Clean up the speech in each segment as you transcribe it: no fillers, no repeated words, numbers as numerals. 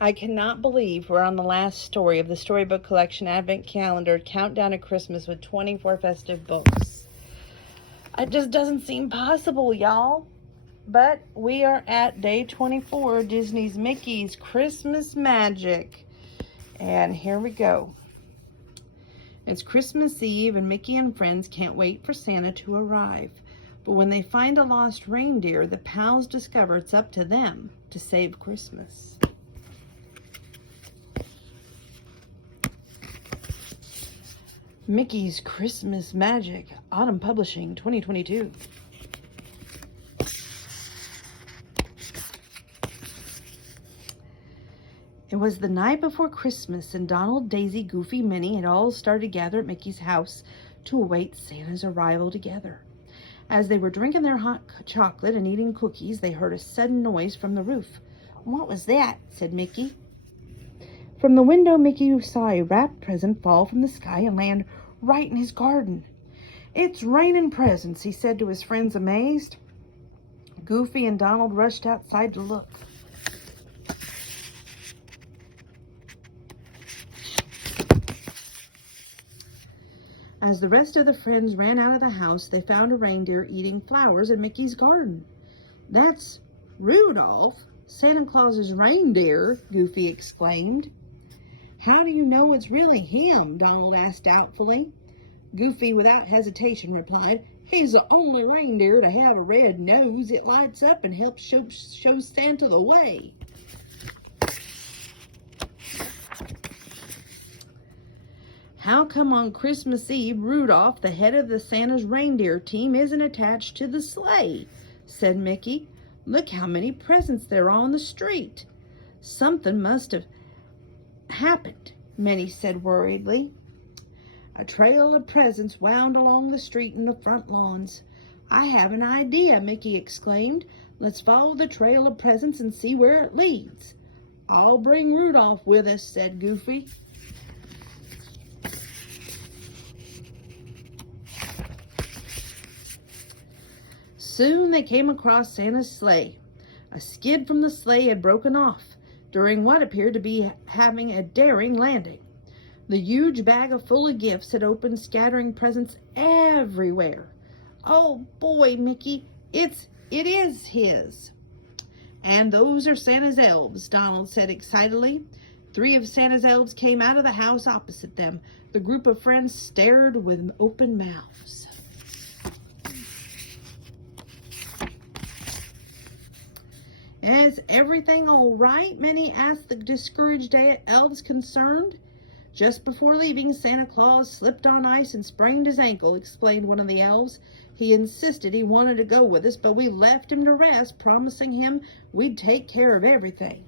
I cannot believe we're on the last story of the Storybook Collection Advent Calendar Countdown to Christmas with 24 festive books. It just doesn't seem possible, y'all. But we are at day 24, Disney's Mickey's Christmas Magic. And here we go. It's Christmas Eve and Mickey and friends can't wait for Santa to arrive. But when they find a lost reindeer, the pals discover it's up to them to save Christmas. Mickey's Christmas Magic, Autumn Publishing, 2022. It was the night before Christmas, and Donald, Daisy, Goofy, Minnie had all started to gather at Mickey's house to await Santa's arrival together. As they were drinking their hot chocolate and eating cookies, they heard a sudden noise from the roof. "What was that?" said Mickey. From the window, Mickey saw a wrapped present fall from the sky and land right in his garden. "It's raining presents," he said to his friends, amazed. Goofy and Donald rushed outside to look. As the rest of the friends ran out of the house, they found a reindeer eating flowers in Mickey's garden. "That's Rudolph, Santa Claus's reindeer," Goofy exclaimed. "How do you know it's really him?" Donald asked doubtfully. Goofy, without hesitation, replied, "He's the only reindeer to have a red nose. It lights up and helps show Santa the way." "How come on Christmas Eve Rudolph, the head of the Santa's reindeer team, isn't attached to the sleigh?" said Mickey. "Look how many presents there are on the street." "Something must have happened," Minnie said worriedly. A trail of presents wound along the street and the front lawns. "I have an idea," Mickey exclaimed. "Let's follow the trail of presents and see where it leads." "I'll bring Rudolph with us," said Goofy. Soon they came across Santa's sleigh. A skid from the sleigh had broken off during what appeared to be having a daring landing. The huge bag full of gifts had opened, scattering presents everywhere. "Oh boy, Mickey, it is his." "And those are Santa's elves," Donald said excitedly. 3 of Santa's elves came out of the house opposite them. The group of friends stared with open mouths. "Is everything all right?" Minnie asked the discouraged elves, concerned. "Just before leaving, Santa Claus slipped on ice and sprained his ankle," explained one of the elves. "He insisted he wanted to go with us, but we left him to rest, promising him we'd take care of everything.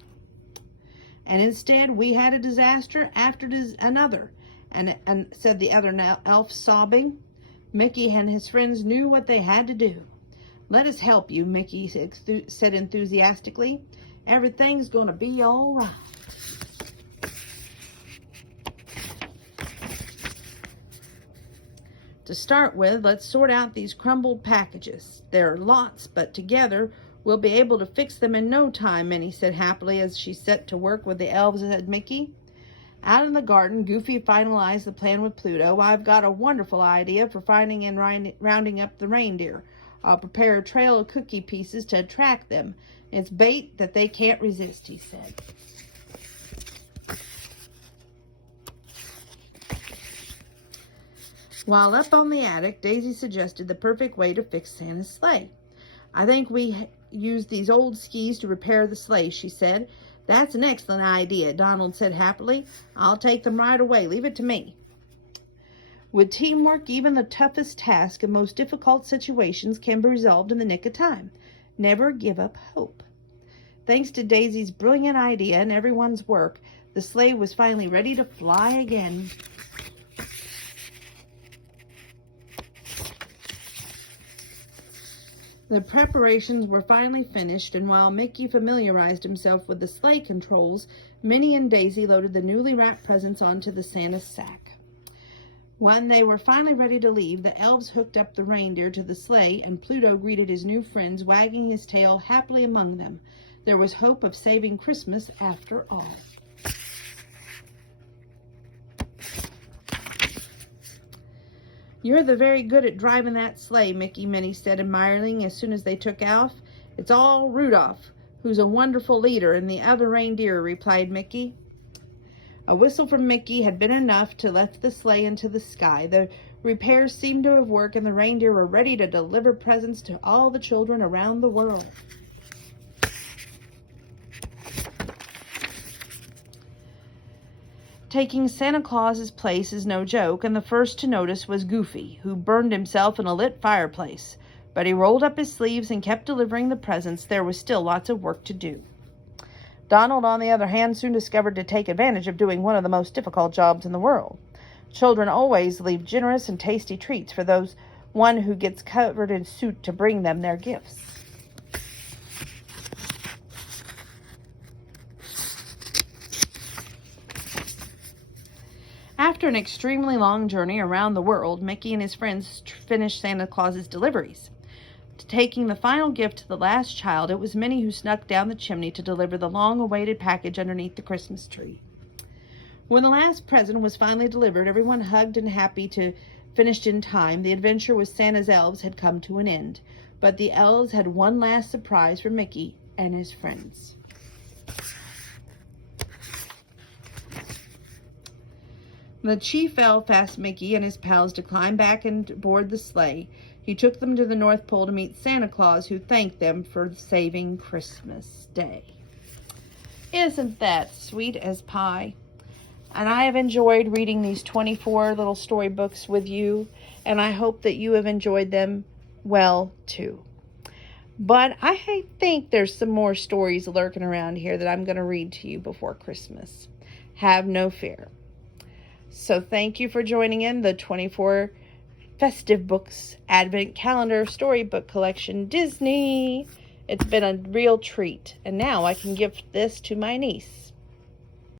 And instead, we had a disaster after another," and said the other elf, sobbing. Mickey and his friends knew what they had to do. "Let us help you," Mickey said enthusiastically. "Everything's going to be all right." To start with, let's sort out these crumbled packages. There are lots, but together we'll be able to fix them in no time," Minnie said happily as she set to work with the elves, said Mickey. Out in the garden, Goofy finalized the plan with Pluto. "I've got a wonderful idea for finding and rounding up the reindeer. I'll prepare a trail of cookie pieces to attract them. It's bait that they can't resist," he said. While up on the attic, Daisy suggested the perfect way to fix Santa's sleigh. "I think we use these old skis to repair the sleigh," she said. "That's an excellent idea," Donald said happily. "I'll take them right away. Leave it to me." With teamwork, even the toughest task and most difficult situations can be resolved in the nick of time. Never give up hope. Thanks to Daisy's brilliant idea and everyone's work, the sleigh was finally ready to fly again. The preparations were finally finished, and while Mickey familiarized himself with the sleigh controls, Minnie and Daisy loaded the newly wrapped presents onto the Santa sack. When they were finally ready to leave, the elves hooked up the reindeer to the sleigh, and Pluto greeted his new friends, wagging his tail happily among them. There was hope of saving Christmas after all. "You're the very good at driving that sleigh, Mickey," Minnie said admiringly as soon as they took off. "It's all Rudolph, who's a wonderful leader, and the other reindeer," replied Mickey. A whistle from Mickey had been enough to lift the sleigh into the sky. The repairs seemed to have worked, and the reindeer were ready to deliver presents to all the children around the world. Taking Santa Claus's place is no joke, and the first to notice was Goofy, who burned himself in a lit fireplace. But he rolled up his sleeves and kept delivering the presents. There was still lots of work to do. Donald, on the other hand, soon discovered to take advantage of doing one of the most difficult jobs in the world. Children always leave generous and tasty treats for those one who gets covered in soot to bring them their gifts. After an extremely long journey around the world, Mickey and his friends finished Santa Claus's deliveries. Taking the final gift to the last child, it was Minnie who snuck down the chimney to deliver the long-awaited package underneath the Christmas tree. When the last present was finally delivered, everyone hugged and happy to finished in time. The adventure with Santa's elves had come to an end, but the elves had one last surprise for Mickey and his friends. The chief elf asked Mickey and his pals to climb back and board the sleigh. He took them to the North Pole to meet Santa Claus, who thanked them for saving Christmas Day. Isn't that sweet as pie? And I have enjoyed reading these 24 little storybooks with you, and I hope that you have enjoyed them well too. But I think there's some more stories lurking around here that I'm going to read to you before Christmas. Have no fear. So thank you for joining in the 24 Festive Books Advent Calendar Storybook Collection Disney. It's been a real treat. And now I can give this to my niece.